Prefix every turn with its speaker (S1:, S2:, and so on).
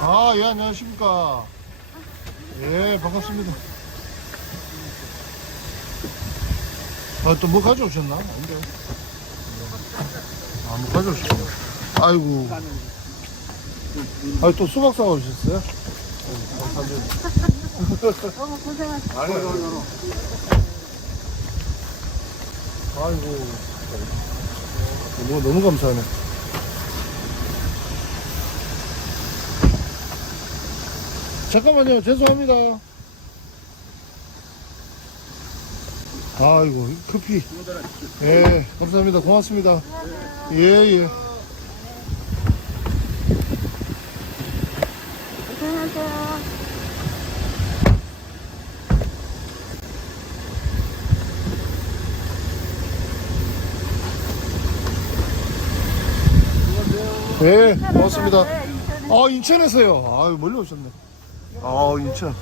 S1: 아, 예, 안녕하십니까. 예, 반갑습니다. 아, 또 뭐 가져오셨나? 아닌데. 아, 뭐 가져오셨구나. 아이고. 아, 또 수박 사오셨어요?
S2: 너무 고생하셨어요.
S1: 아이고. 아이고. 너무, 너무 감사하네. 잠깐만요. 죄송합니다. 아이고, 커피. 예, 감사합니다. 고맙습니다. 예, 예. 예, 고맙습니다. 아, 인천에서요. 아유, 멀리 오셨네. 아, 인천.